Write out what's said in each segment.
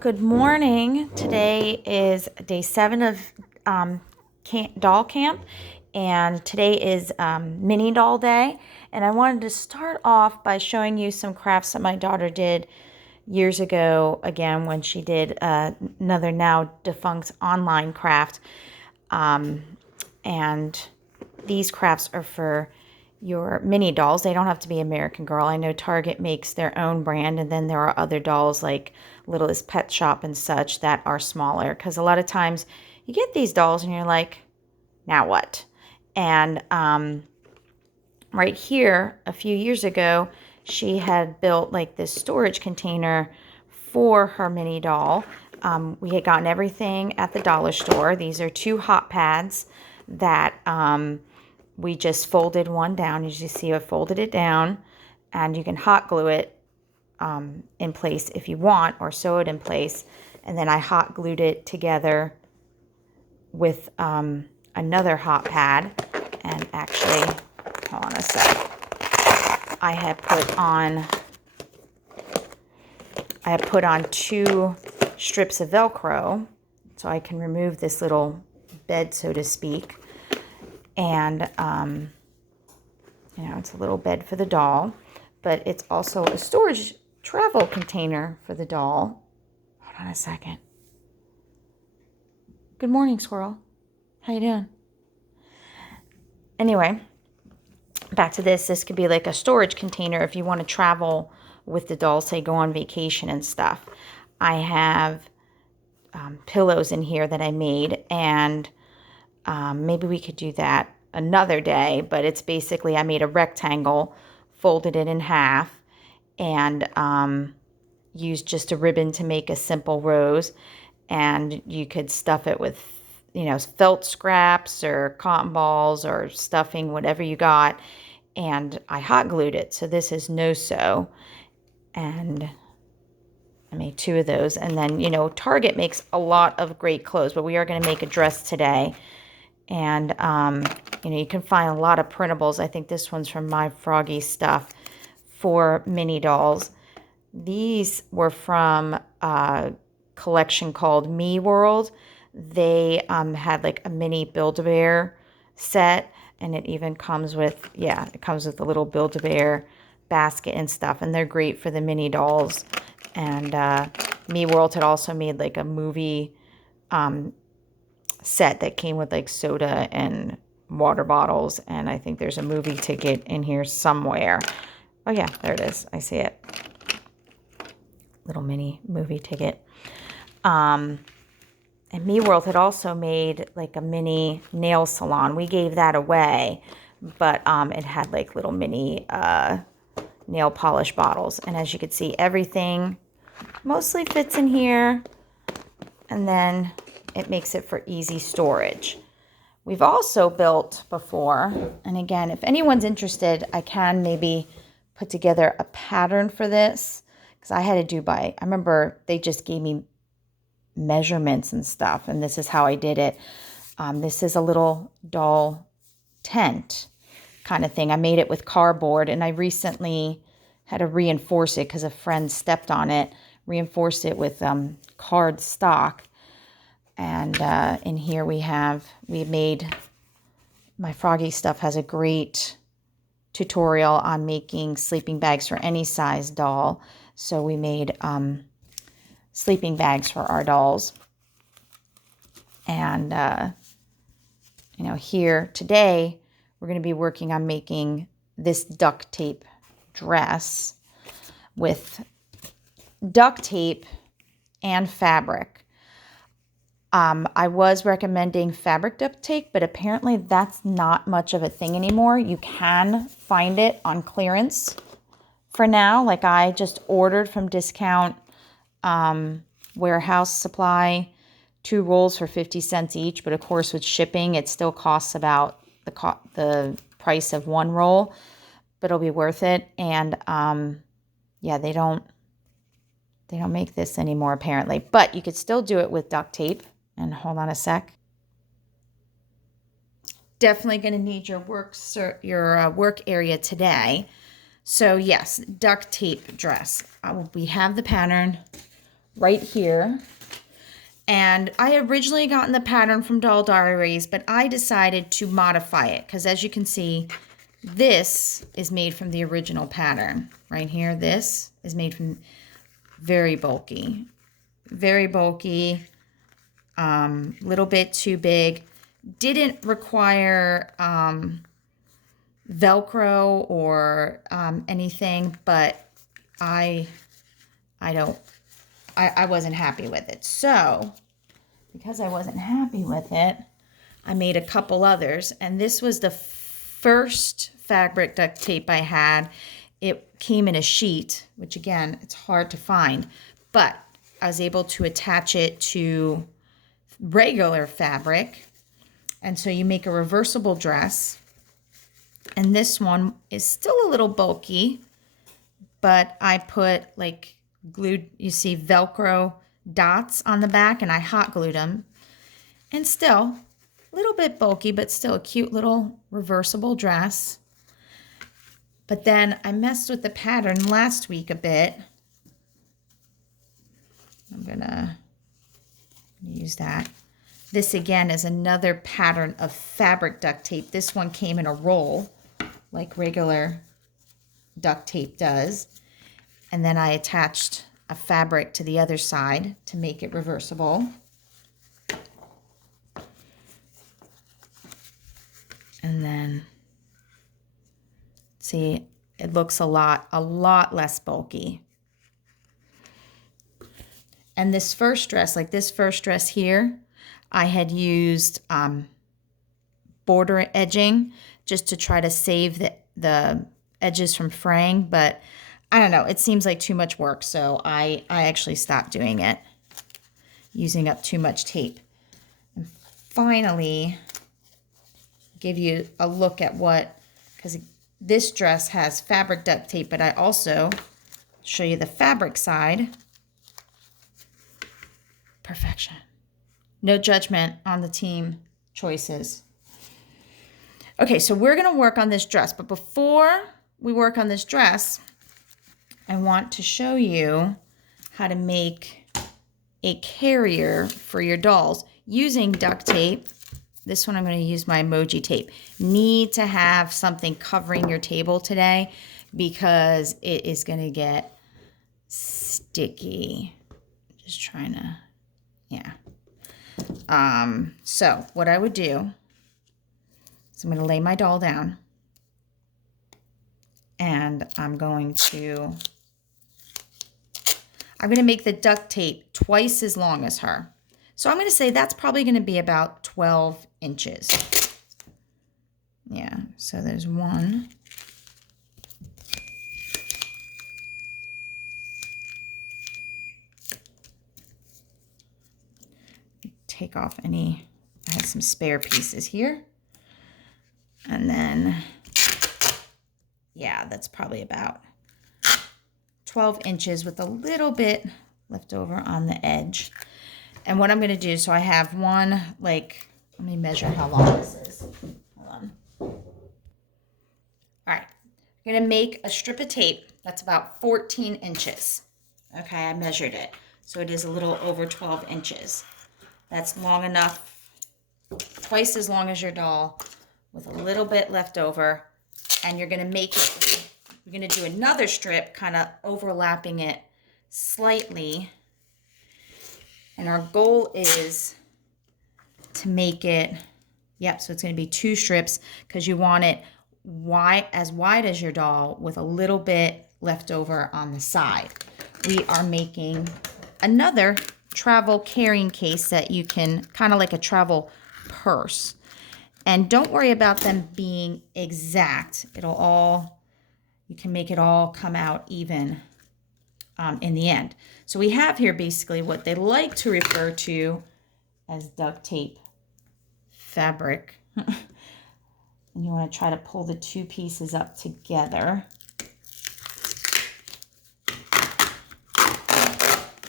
Good morning. Today is day 7 of doll camp, and today is mini doll day. And I wanted to start off by showing you some crafts that my daughter did years ago, again, when she did another now defunct online craft. And these crafts are for your mini dolls. They don't have to be American Girl. I know Target makes their own brand, and then there are other dolls like Littlest Pet Shop and such that are smaller, because a lot of times you get these dolls and you're like, now what? And right here, a few years ago, she had built like this storage container for her mini doll. We had gotten everything at the dollar store. These are 2 hot pads that we just folded one down. As you see, I folded it down, and you can hot glue it in place if you want, or sew it in place. And then I hot glued it together with another hot pad. And actually, hold on a sec. I had put on 2 strips of Velcro, so I can remove this little bed, so to speak. And it's a little bed for the doll, but it's also a storage travel container for the doll. Hold on a second. Good morning, squirrel. How you doing? Anyway, back to this. This could be like a storage container if you want to travel with the doll, say go on vacation and stuff. I have pillows in here that I made, and maybe we could do that another day, but it's basically I made a rectangle, folded it in half, and used just a ribbon to make a simple rose. And you could stuff it with, felt scraps or cotton balls or stuffing, whatever you got. And I hot glued it. So this is no-sew. And I made 2 of those. And then, Target makes a lot of great clothes, but we are going to make a dress today. And, you can find a lot of printables. I think this one's from My Froggy Stuff for mini dolls. These were from a collection called Me World. They had like a mini Build-A-Bear set, and it even comes with, it comes with a little Build-A-Bear basket and stuff, and they're great for the mini dolls. And Me World had also made like a movie set that came with like soda and water bottles, and I think there's a movie ticket in here somewhere. Oh yeah, there it is. I see it. Little mini movie ticket. And Me World had also made like a mini nail salon. We gave that away, but it had like little mini nail polish bottles. And as you can see, everything mostly fits in here, and then it makes it for easy storage. We've also built before, and again, if anyone's interested, I can maybe put together a pattern for this, because I had to I remember they just gave me measurements and stuff, and this is how I did it. This is a little doll tent kind of thing. I made it with cardboard, and I recently had to reinforce it because a friend stepped on it, reinforced it with card stock. And in here we made, My Froggy Stuff has a great tutorial on making sleeping bags for any size doll. So we made sleeping bags for our dolls. And, here today, we're going to be working on making this duct tape dress with duct tape and fabric. I was recommending fabric duct tape, but apparently that's not much of a thing anymore. You can find it on clearance for now. Like I just ordered from Discount Warehouse Supply 2 rolls for 50 cents each, but of course with shipping it still costs about the price of 1 roll, but it'll be worth it. And they don't make this anymore apparently, but you could still do it with duct tape. And hold on a sec. Definitely going to need your work area today. So yes, duct tape dress. We have the pattern right here. And I originally gotten the pattern from Doll Diaries, but I decided to modify it because as you can see, this is made from the original pattern. Right here, this is made from very bulky. Very bulky, little bit too big. Didn't require Velcro or anything, but I wasn't happy with it. So, because I wasn't happy with it, I made a couple others. And this was the first fabric duct tape I had. It came in a sheet, which again, it's hard to find. But I was able to attach it to regular fabric. And so you make a reversible dress. And this one is still a little bulky, but I put like glued, you see Velcro dots on the back, and I hot glued them. And still a little bit bulky, but still a cute little reversible dress. But then I messed with the pattern last week a bit. I'm gonna use that. This again is another pattern of fabric duct tape. This one came in a roll like regular duct tape does. And then I attached a fabric to the other side to make it reversible. And then, see, it looks a lot less bulky. And this first dress, like this first dress here, I had used border edging just to try to save the edges from fraying, but I don't know, it seems like too much work, so I actually stopped doing it, using up too much tape. And finally, give you a look at what, because this dress has fabric duct tape, but I also show you the fabric side. Perfection. No judgment on the team choices. Okay, so we're going to work on this dress, but before we work on this dress, I want to show you how to make a carrier for your dolls using duct tape. This one I'm going to use my emoji tape. Need to have something covering your table today because it is going to get sticky. Just trying to, yeah. So what I would do is I'm going to lay my doll down and I'm going to make the duct tape twice as long as her. So I'm going to say that's probably going to be about 12 inches. Yeah, so there's one. Take off any, I have some spare pieces here. And then, yeah, that's probably about 12 inches with a little bit left over on the edge. And what I'm going to do, so I have one, like, let me measure how long this is. Hold on. All right. I'm going to make a strip of tape that's about 14 inches. Okay, I measured it. So it is a little over 12 inches. That's long enough, twice as long as your doll, with a little bit left over. And you're going to make it, we're going to do another strip, kind of overlapping it slightly. And our goal is to make it, yep, so it's going to be 2 strips because you want it wide as your doll with a little bit left over on the side. We are making another travel carrying case that you can, kind of like a travel purse. And don't worry about them being exact. It'll all, you can make it all come out even in the end. So we have here basically what they like to refer to as duct tape fabric. And you want to try to pull the 2 pieces up together.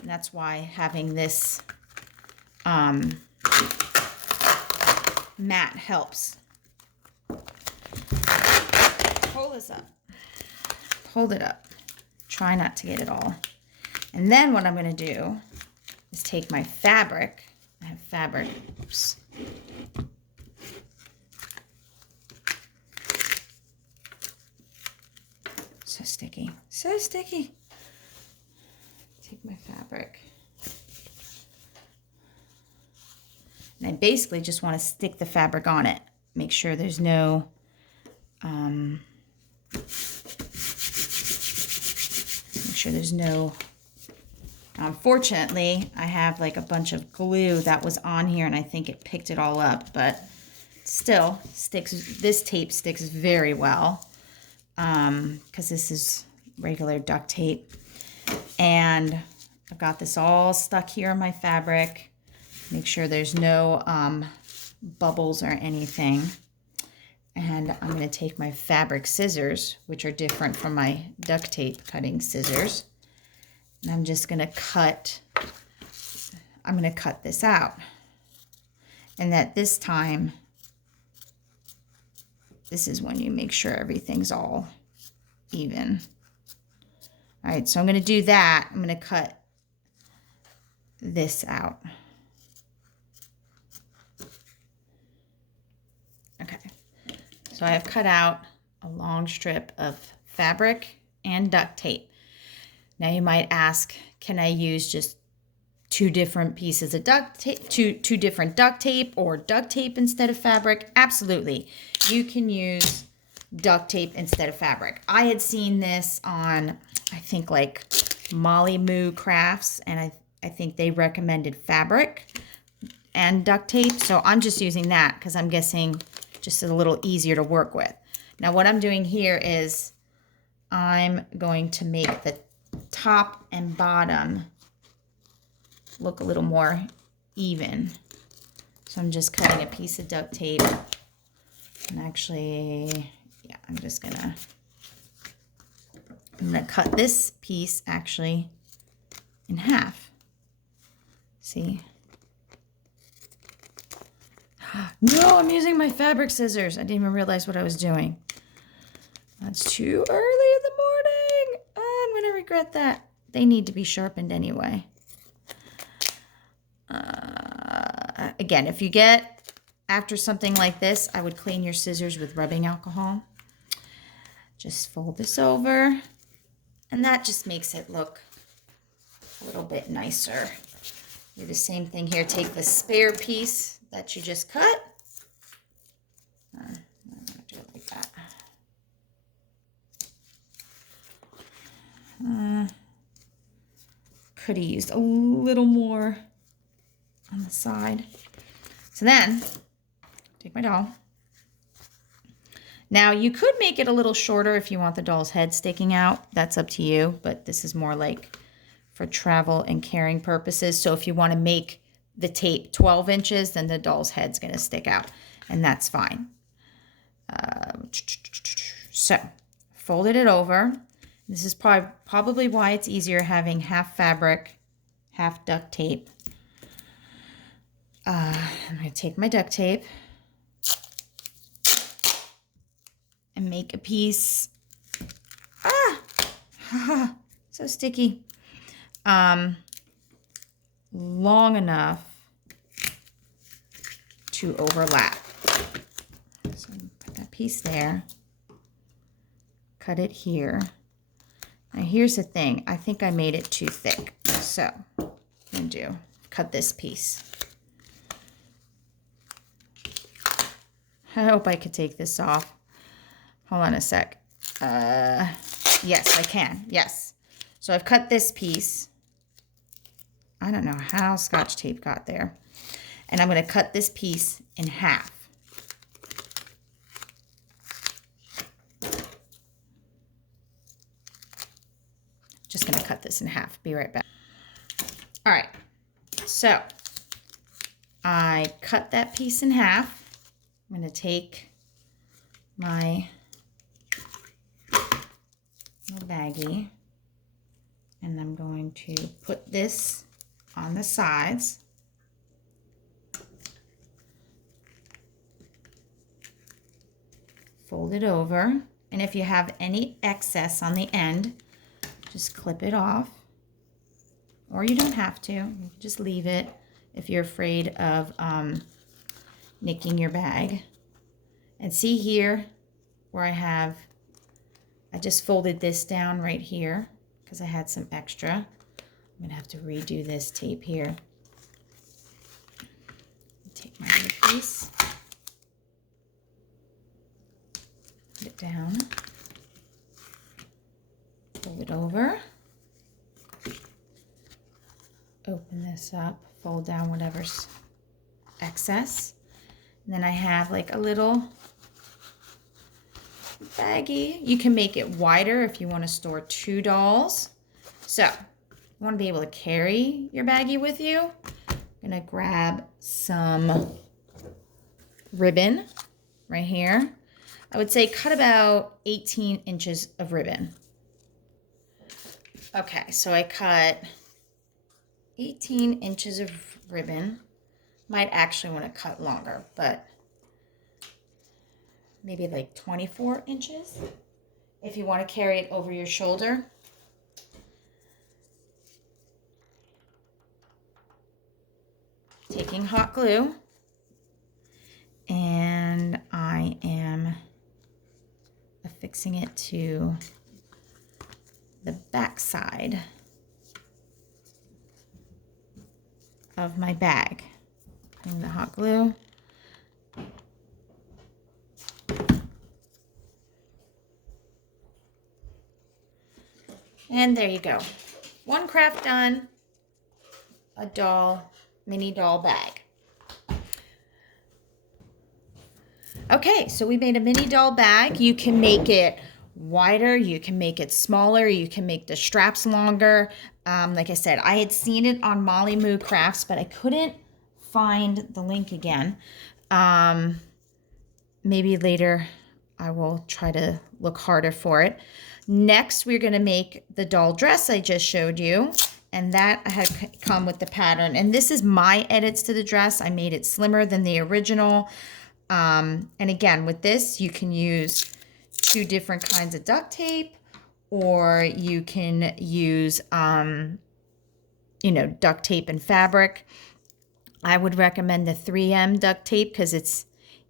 And that's why having this mat helps. Pull this up. Hold it up. Try not to get it all. And then what I'm going to do is take my fabric. I have fabric. Oops. So sticky. So sticky. Take my fabric. And I basically just want to stick the fabric on it. Make sure there's no unfortunately, I have like a bunch of glue that was on here and I think it picked it all up, but still sticks. This tape sticks very well because this is regular duct tape. And I've got this all stuck here on my fabric. Make sure there's no bubbles or anything. And I'm going to take my fabric scissors, which are different from my duct tape cutting scissors. And I'm just going to cut this out. And at this time, this is when you make sure everything's all even. All right, so I'm going to do that. I'm going to cut this out. Okay, so I have cut out a long strip of fabric and duct tape. Now you might ask, can I use just two different pieces of duct tape, two different duct tape, or duct tape instead of fabric? Absolutely. You can use duct tape instead of fabric. I had seen this on, I think, like Molly Moo Crafts, and I think they recommended fabric and duct tape. So I'm just using that because I'm guessing just a little easier to work with. Now what I'm doing here is I'm going to make the top and bottom look a little more even. So I'm just cutting a piece of duct tape. And actually, yeah, I'm gonna cut this piece actually in half. See? No, I'm using my fabric scissors. I didn't even realize what I was doing. That's too early in the morning. Oh, I'm gonna regret that. They need to be sharpened anyway. Again, if you get after something like this, I would clean your scissors with rubbing alcohol. Just fold this over, and that just makes it look a little bit nicer. Do the same thing here. Take the spare piece that you just cut. I'm gonna do it like that. Could have used a little more on the side. So then, take my doll. Now you could make it a little shorter if you want the doll's head sticking out. That's up to you, but this is more like for travel and carrying purposes. So if you want to make the tape 12 inches, then the doll's head's going to stick out, and that's fine. So folded it over. This is probably why it's easier having half fabric, half duct tape. I'm going to take my duct tape and make a piece. So sticky. Long enough to overlap. So put that piece there. Cut it here. Now here's the thing. I think I made it too thick. So I'm going to cut this piece. I hope I could take this off. Hold on a sec. Yes, I can. Yes. So I've cut this piece. I don't know how Scotch tape got there. And I'm going to cut this piece in half. Just going to cut this in half. Be right back. All right. So I cut that piece in half. I'm going to take my little baggie and I'm going to put this on the sides. Fold it over, and if you have any excess on the end, just clip it off. or you don't have to. You can just leave it if you're afraid of nicking your bag. And see here where I just folded this down right here because I had some extra. I'm going to have to redo this tape here. Take my other piece, put it down, fold it over, open this up, fold down whatever's excess. And then I have like a little baggie. You can make it wider if you want to store 2 dolls. So you want to be able to carry your baggie with you. I'm going to grab some ribbon right here. I would say cut about 18 inches of ribbon. Okay, so I cut 18 inches of ribbon. Might actually want to cut longer, but maybe like 24 inches if you want to carry it over your shoulder. Taking hot glue, and I am affixing it to the back side of my bag. Putting the hot glue. And there you go. One craft done. A doll, mini doll bag. Okay, so we made a mini doll bag. You can make it wider, you can make it smaller, you can make the straps longer. Like I said, I had seen it on Molly Moo Crafts, but I couldn't find the link again. Maybe later I will try to look harder for it. Next, we're going to make the doll dress I just showed you. And that had come with the pattern. And this is my edits to the dress. I made it slimmer than the original. And again, with this, you can use 2 different kinds of duct tape, or you can use, duct tape and fabric. I would recommend the 3M duct tape because it's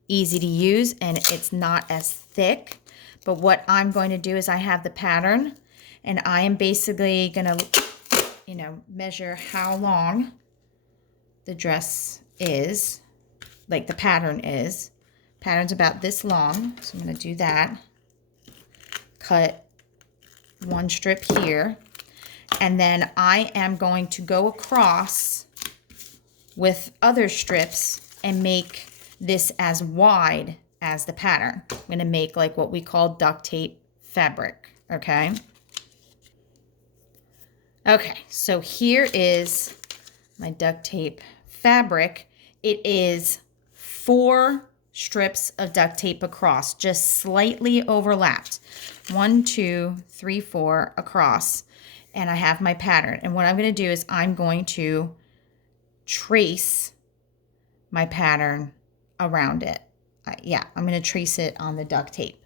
easy to use and it's not as thick. But what I'm going to do is I have the pattern, and I am basically going to, measure how long the dress is, like the pattern is. Pattern's about this long, so I'm going to do that. Cut 1 strip here, and then I am going to go across with other strips and make this as wide as the pattern. I'm going to make like what we call duct tape fabric, okay? Okay, so here is my duct tape fabric. It is 4 strips of duct tape across, just slightly overlapped. 1, 2, 3, 4 across. And I have my pattern. And what I'm going to do is I'm going to trace my pattern around it. I'm going to trace it on the duct tape.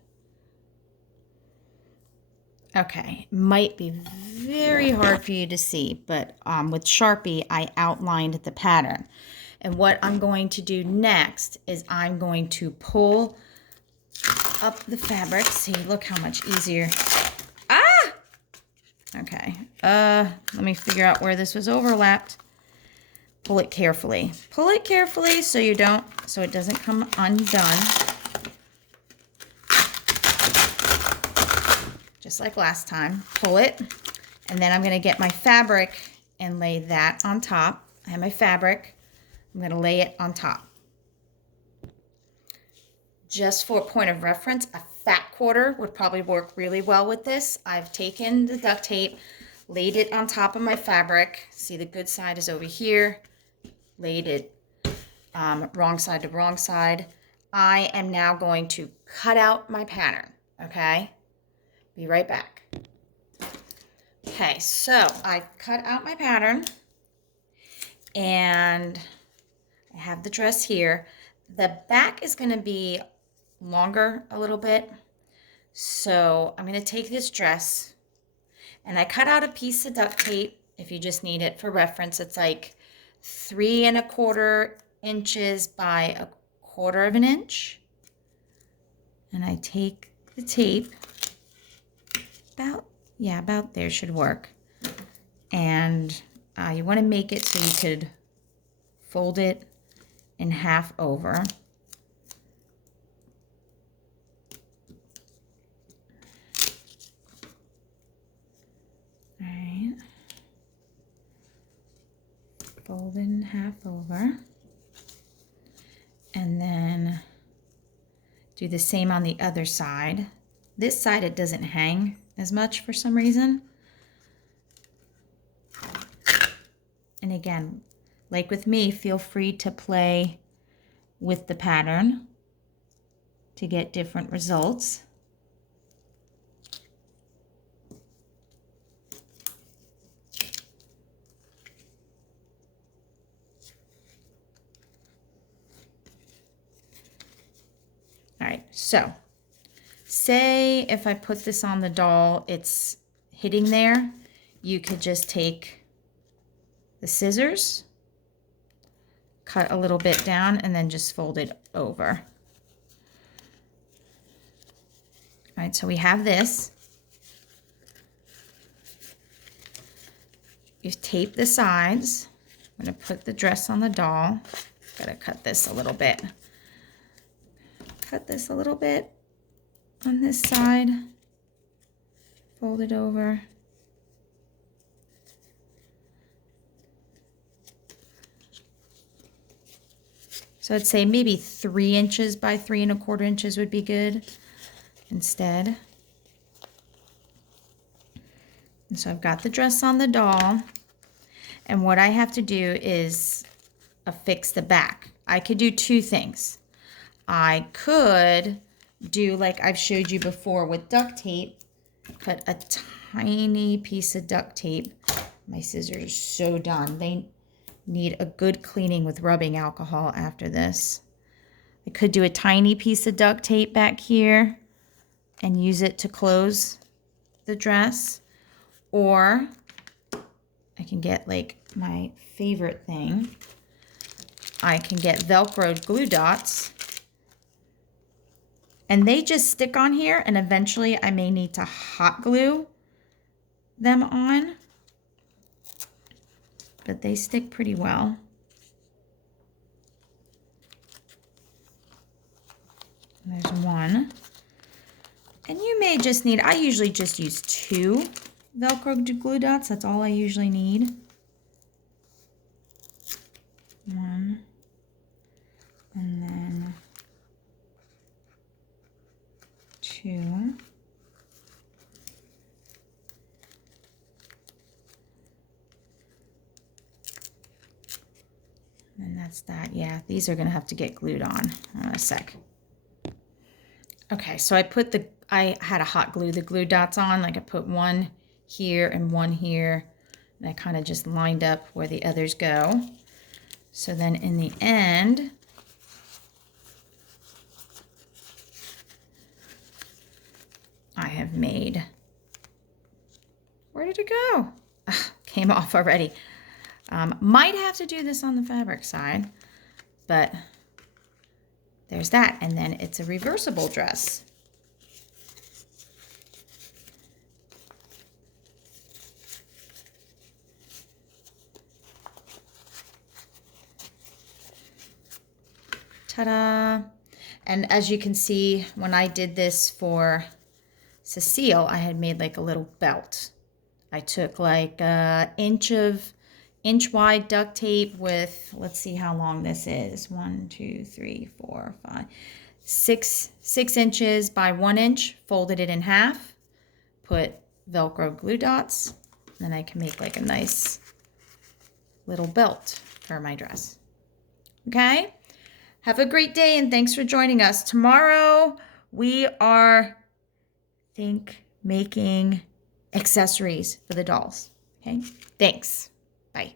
Okay, might be very hard for you to see, but with Sharpie, I outlined the pattern. And what I'm going to do next is I'm going to pull up the fabric. See, look how much easier. Ah! Okay, let me figure out where this was overlapped. Pull it carefully. Pull it carefully so it doesn't come undone. Just like last time. Pull it, and then I'm going to get my fabric and lay that on top. I have my fabric. I'm going to lay it on top. Just for a point of reference, a fat quarter would probably work really well with this. I've taken the duct tape, laid it on top of my fabric. See, the good side is over here. Laid it wrong side to wrong side. I am now going to cut out my pattern, okay? Be right back. Okay, so I cut out my pattern, and I have the dress here. The back is going to be longer a little bit, so I'm going to take this dress, and I cut out a piece of duct tape. if you just need it for reference, it's like 3¼ inches by 1/4 of an inch. And I take the tape, about there should work. And you want to make it so you could fold it in half over. All right. Fold it in half over. And then do the same on the other side. This side, it doesn't hang as much for some reason. And again, like with me, feel free to play with the pattern to get different results. All right, so say if I put this on the doll, it's hitting there, you could just take the scissors, cut a little bit down, and then just fold it over. All right, so we have this. You tape the sides. I'm gonna put the dress on the doll. Gotta cut this a little bit. Cut this a little bit on this side. Fold it over. So I'd say maybe 3 inches by 3¼ inches would be good instead. And so I've got the dress on the doll. And what I have to do is affix the back. I could do 2 things. I could do like I've showed you before with duct tape, put a tiny piece of duct tape. My scissors are so done. They need a good cleaning with rubbing alcohol after this. I could do a tiny piece of duct tape back here and use it to close the dress. Or I can get like my favorite thing. I can get Velcro glue dots. And they just stick on here, and eventually I may need to hot glue them on. But they stick pretty well. There's one. And you may just need, I usually just use 2 Velcro glue dots. That's all I usually need. 1. And then 2. And that's that. Yeah, these are gonna have to get glued on in a sec. Okay, so I had to hot glue the glue dots on. Like I put one here and one here, and I kind of just lined up where the others go. So then in the end, I have made, where did it go? Ugh, came off already. Might have to do this on the fabric side, but there's that. And then it's a reversible dress. Ta-da! And as you can see, when I did this for Cecile, I had made like a little belt. I took like an inch wide duct tape with, let's see how long this is. 1, 2, 3, 4, 5, 6 inches by 1 inch. Folded it in half. Put Velcro glue dots. Then I can make like a nice little belt for my dress. Okay? Have a great day and thanks for joining us. Tomorrow we are, making accessories for the dolls. Okay? Thanks. Bye.